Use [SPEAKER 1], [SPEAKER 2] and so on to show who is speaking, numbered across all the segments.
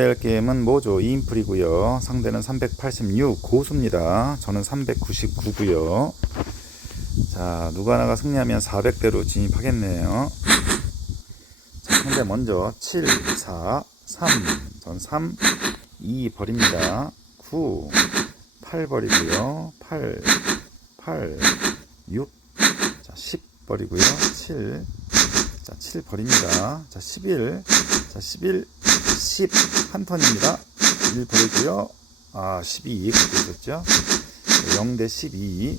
[SPEAKER 1] 할 게임은 뭐죠? 2인풀이고요. 상대는 386 고수입니다. 저는 399고요. 자, 누가 나가 승리하면 400대로 진입하겠네요. 자, 상대 먼저 7, 4, 3, 전 3, 2 버립니다. 9, 8 버리고요. 8, 8, 6, 자, 10 버리고요. 7, 자, 7 버립니다. 자, 11, 자, 11, 10, 한 턴입니다. 1 버리고요. 아, 12 갖고 있었죠. 0 대 12.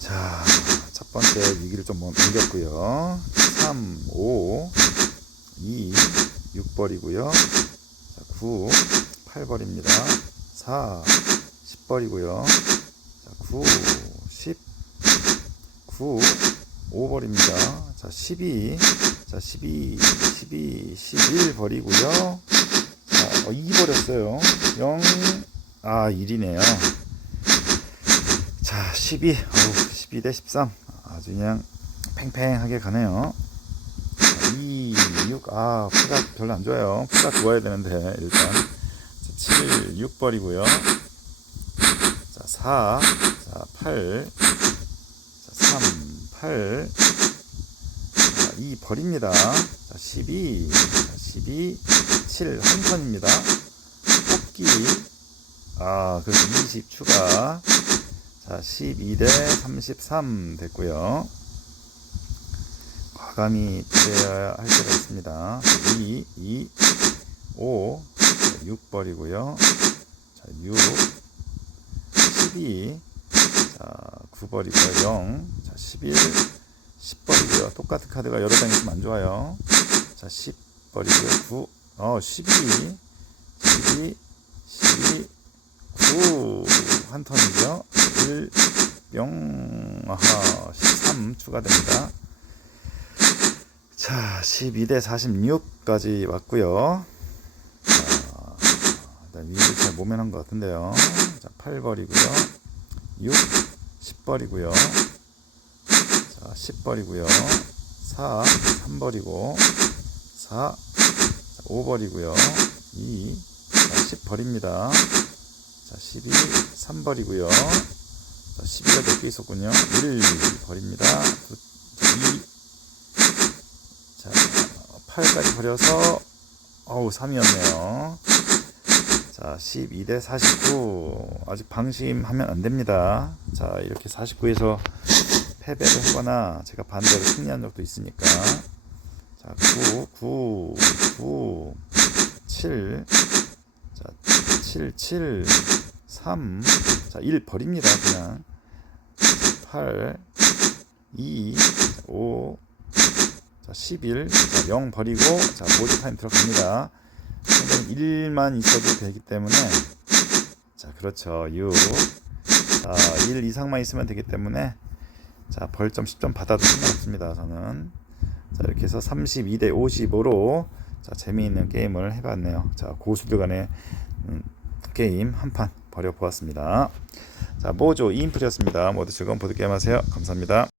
[SPEAKER 1] 자, 첫 번째 위기를 좀 옮겼고요. 3, 5, 2, 6 버리고요. 자, 9, 8 버립니다. 4, 10 버리고요. 자, 9, 10, 9, 5 버립니다. 자, 12, 자, 12, 12, 11 버리고요. 자, 어, 2 버렸어요. 0, 아, 1이네요. 자, 12, 어우, 12 대 13. 아주 그냥 팽팽하게 가네요. 자, 2, 6, 아, 피가 별로 안 좋아요. 피가 좋아야 되는데, 일단. 자, 7, 6 버리고요. 자, 4, 자, 8, 자, 3, 8, 자, 2 버립니다. 자, 12, 자, 12, 7, 한 턴입니다. 뽑기, 아, 그래서 20 추가. 자, 12대 33 됐고요. 과감히 때려야 할 때가 있습니다. 2, 2, 5, 6 버리고요. 자, 6, 12, 자, 9 버리고요. 0, 자, 11, 10 버리고요. 똑같은 카드가 여러 장 있으면 안 좋아요. 자, 10 버리고요. 9, 어, 12, 12, 12, 9, 한 턴이죠. 1, 0, 아하, 13 추가됩니다. 자, 12대 46까지 왔고요. 자, 일단 위를 잘 모면한 것 같은데요. 자, 8 버리고요. 6, 10 버리고요. 자, 10 버리고요. 4, 3 버리고, 4, 5 버리고요. 2, 자, 10 버립니다. 자, 12, 3 버리고요. 자, 12가 몇 개 있었군요. 1 버립니다. 2, 자, 8까지 버려서, 어우, 3이었네요. 자, 12대 49. 아직 방심하면 안 됩니다. 자, 이렇게 49에서 패배를 하거나 제가 반대로 승리한 적도 있으니까. 자, 9, 9, 9, 7, 자, 7, 7, 3, 자, 1 버립니다, 그냥. 8, 2, 5, 자, 11, 자, 0 버리고, 자, 모드 타임 들어갑니다. 상대는 1만 있어도 되기 때문에, 자, 그렇죠. 6, 자, 1 이상만 있으면 되기 때문에, 자, 벌점 10점 받아도 상관없습니다, 저는. 자, 이렇게 해서 32대 55로, 자, 재미있는 게임을 해봤네요. 자, 고수들 간의 음, 게임 한 판 벌여보았습니다. 자, 모조 2인풀이었습니다. 모두 즐거운 보드게임 하세요. 감사합니다.